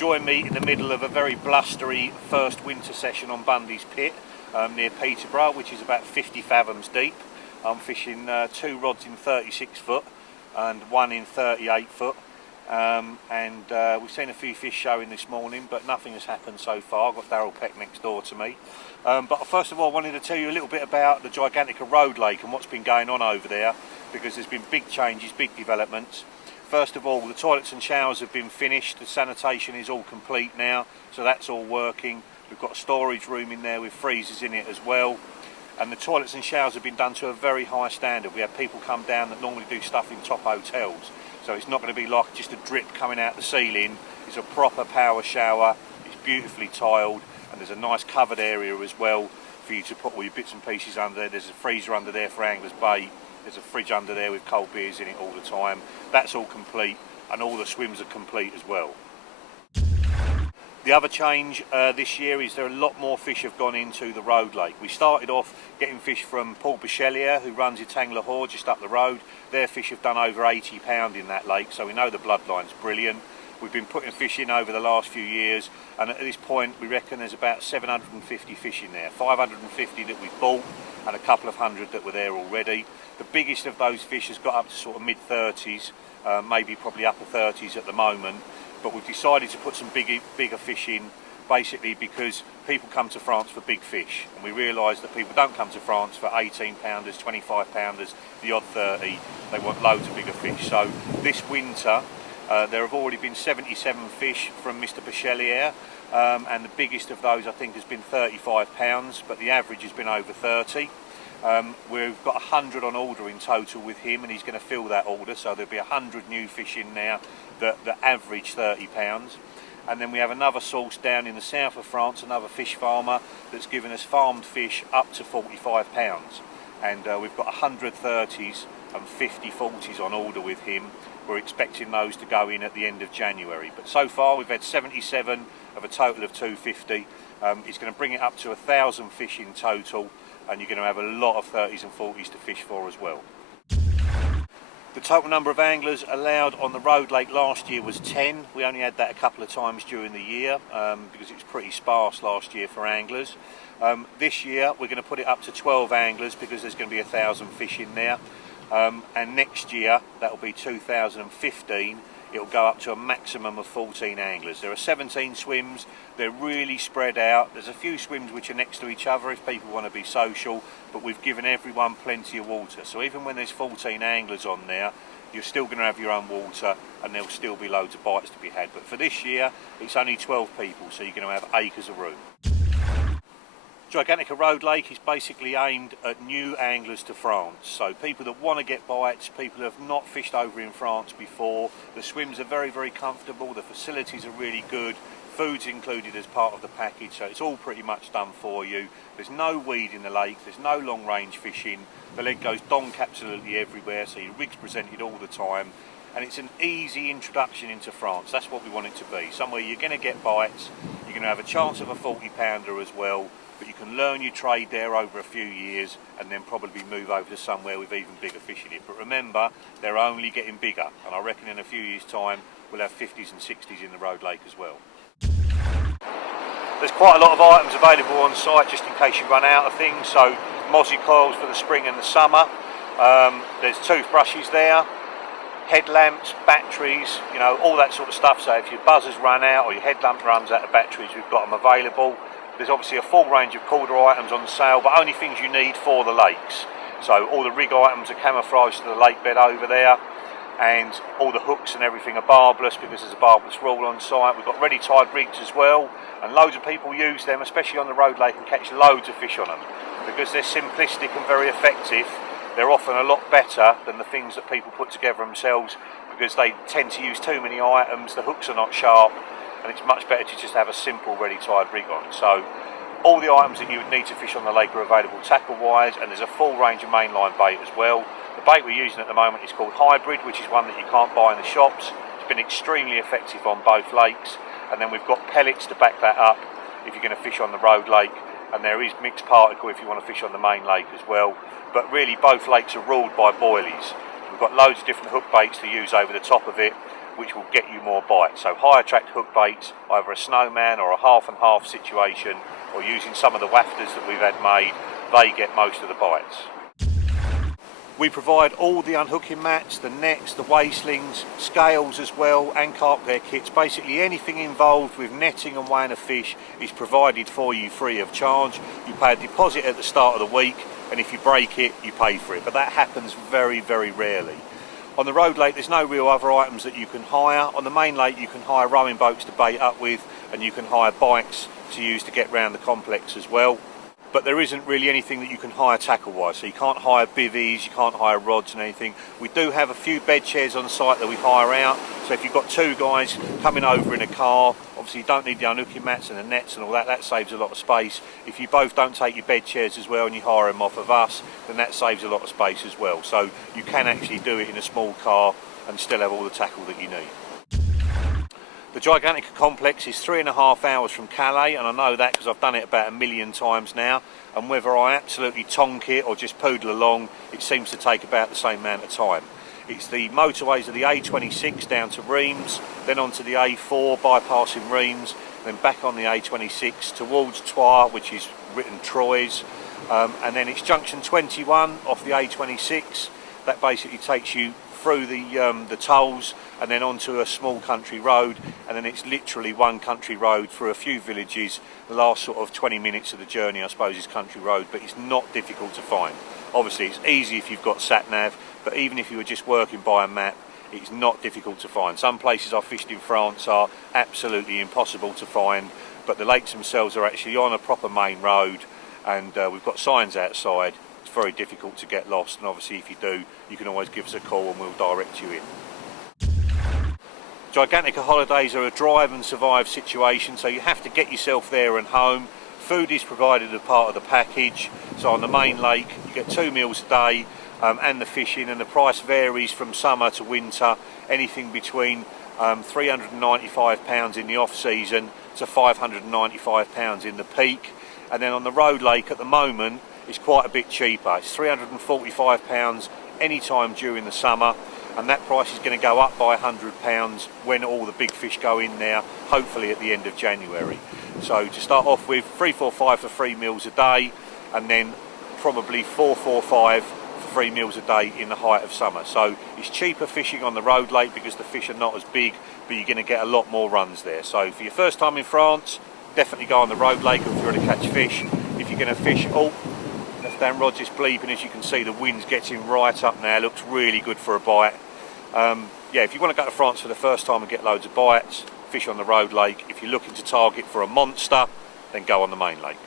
join me in the middle of a very blustery first winter session on Bundy's Pit near Peterborough, which is about 50 fathoms deep. I'm fishing 2 rods in 36 foot and 1 in 38 foot. We've seen a few fish showing this morning, but nothing has happened so far. I've got Daryl Peck next door to me. But first of all, I wanted to tell you a little bit about the Gigantica Road Lake and what's been going on over there, because there's been big changes, big developments. First of all, the toilets and showers have been finished. The sanitation is all complete now, so that's all working. We've got a storage room in there with freezers in it as well. And the toilets and showers have been done to a very high standard. We have people come down that normally do stuff in top hotels. So it's not going to be like just a drip coming out the ceiling. It's a proper power shower. It's beautifully tiled, and there's a nice covered area as well for you to put all your bits and pieces under there. There's a freezer under there for anglers' bait. There's a fridge under there with cold beers in it all the time. That's all complete, and all the swims are complete as well. The other change this year is there are a lot more fish have gone into the Road Lake. We started off getting fish from Paul Bichelier, who runs Gigantica Lahore just up the road. Their fish have done over 80 pound in that lake, so we know the bloodline's brilliant. We've been putting fish in over the last few years, and at this point we reckon there's about 750 fish in there. 550 that we've bought and a couple of hundred that were there already. The biggest of those fish has got up to sort of mid-30s, maybe probably upper 30s at the moment. But we've decided to put some bigger fish in, basically because people come to France for big fish, and we realise that people don't come to France for 18 pounders, 25 pounders, the odd 30. They want loads of bigger fish. So this winter there have already been 77 fish from Mr. Bichelier, and the biggest of those I think has been 35 pounds, but the average has been over 30. We've got 100 on order in total with him, and he's going to fill that order, so there'll be 100 new fish in there that average 30 pounds. And then we have another source down in the south of France, another fish farmer that's given us farmed fish up to 45 pounds, and we've got 100 30s and 50 40s on order with him. We're expecting those to go in at the end of January, but so far we've had 77 of a total of 250. It's going to bring it up to 1,000 fish in total, and you're going to have a lot of 30s and 40s to fish for as well. The total number of anglers allowed on the Road Lake last year was 10. We only had that a couple of times during the year because it was pretty sparse last year for anglers. This year we're going to put it up to 12 anglers because there's going to be 1,000 fish in there. And next year that will be 2015. It'll go up to a maximum of 14 anglers. There are 17 swims. They're really spread out. There's a few swims which are next to each other if people want to be social, but we've given everyone plenty of water. So even when there's 14 anglers on there, you're still going to have your own water, and there'll still be loads of bites to be had. But for this year, it's only 12 people, so you're going to have acres of room. Gigantica Road Lake is basically aimed at new anglers to France, so people that want to get bites, people who have not fished over in France before. The swims are very, very comfortable, the facilities are really good, food's included as part of the package, so it's all pretty much done for you. There's no weed in the lake, there's no long range fishing, the lake goes donk absolutely everywhere, so your rig's presented all the time, and it's an easy introduction into France. That's what we want it to be, somewhere you're going to get bites, you're going to have a chance of a 40 pounder as well, but you can learn your trade there over a few years and then probably move over to somewhere with even bigger fish in it. But remember, they're only getting bigger, and I reckon in a few years' time we'll have 50s and 60s in the Road Lake as well. There's quite a lot of items available on site just in case you run out of things, so mozzie coils for the spring and the summer. There's toothbrushes there, headlamps, batteries, you know, all that sort of stuff. So if your buzzers run out or your headlamp runs out of batteries, we've got them available. There's obviously a full range of cooler items on sale, but only things you need for the lakes. So all the rig items are camouflaged to the lake bed over there, and all the hooks and everything are barbless because there's a barbless rule on site. We've got ready tied rigs as well, and loads of people use them, especially on the Road Lake, and catch loads of fish on them. Because they're simplistic and very effective, they're often a lot better than the things that people put together themselves, because they tend to use too many items, the hooks are not sharp, and it's much better to just have a simple ready tied rig on. So all the items that you would need to fish on the lake are available tackle wise, and there's a full range of mainline bait as well. The bait we're using at the moment is called Hybrid, which is one that you can't buy in the shops. It's been extremely effective on both lakes, and then we've got pellets to back that up if you're going to fish on the Road Lake, and there is mixed particle if you want to fish on the main lake as well. But really both lakes are ruled by boilies. We've got loads of different hook baits to use over the top of it. which will get you more bites. So high attract hook baits, either a snowman or a half and half situation, or using some of the wafters that we've had made, they get most of the bites. We provide all the unhooking mats, the nets, the waistslings, scales as well, and carp gear kits. Basically anything involved with netting and weighing a fish is provided for you free of charge. You pay a deposit at the start of the week, and if you break it, you pay for it. But that happens very, very rarely. On the Road Lake, there's no real other items that you can hire. On the main lake, you can hire rowing boats to bait up with, and you can hire bikes to use to get round the complex as well. But there isn't really anything that you can hire tackle-wise, so you can't hire bivvies, you can't hire rods and anything. We do have a few bed chairs on site that we hire out, so if you've got two guys coming over in a car, obviously you don't need the unhooking mats and the nets and all that, that saves a lot of space. If you both don't take your bed chairs as well and you hire them off of us, then that saves a lot of space as well. So you can actually do it in a small car and still have all the tackle that you need. The Gigantica complex is 3.5 hours from Calais, and I know that because I've done it about 1 million times now, and whether I absolutely tonk it or just poodle along, it seems to take about the same amount of time. It's the motorways of the A26 down to Reims, then onto the A4 bypassing Reims, then back on the A26 towards Troyes, which is written Troyes, and then it's junction 21 off the A26. That basically takes you through the tolls and then onto a small country road, and then it's literally one country road through a few villages. The last sort of 20 minutes of the journey, I suppose, is country road, but it's not difficult to find. Obviously it's easy if you've got sat nav, but even if you were just working by a map, it's not difficult to find. Some places I've fished in France are absolutely impossible to find, but the lakes themselves are actually on a proper main road, and we've got signs outside. It's very difficult to get lost, and obviously if you do, you can always give us a call and we'll direct you in. Gigantica holidays are a drive and survive situation, so you have to get yourself there and home. Food is provided as part of the package, so on the main lake you get 2 meals a day, and the fishing, and the price varies from summer to winter, anything between £395 in the off season to £595 in the peak. And then on the Road Lake at the moment it's quite a bit cheaper. It's £345 any time during the summer, and that price is going to go up by £100 when all the big fish go in there, hopefully at the end of January. So to start off with, 345 for 3 meals a day, and then probably 445 for 3 meals a day in the height of summer. So it's cheaper fishing on the Road Lake because the fish are not as big, but you're going to get a lot more runs there. So for your first time in France, definitely go on the Road Lake if you want to catch fish. If you're going to fish, left-hand rod just bleeping, as you can see the wind's getting right up now, looks really good for a bite. Yeah, if you want to go to France for the first time and get loads of bites, fish on the Road Lake. If you're looking to target for a monster, then go on the main lake.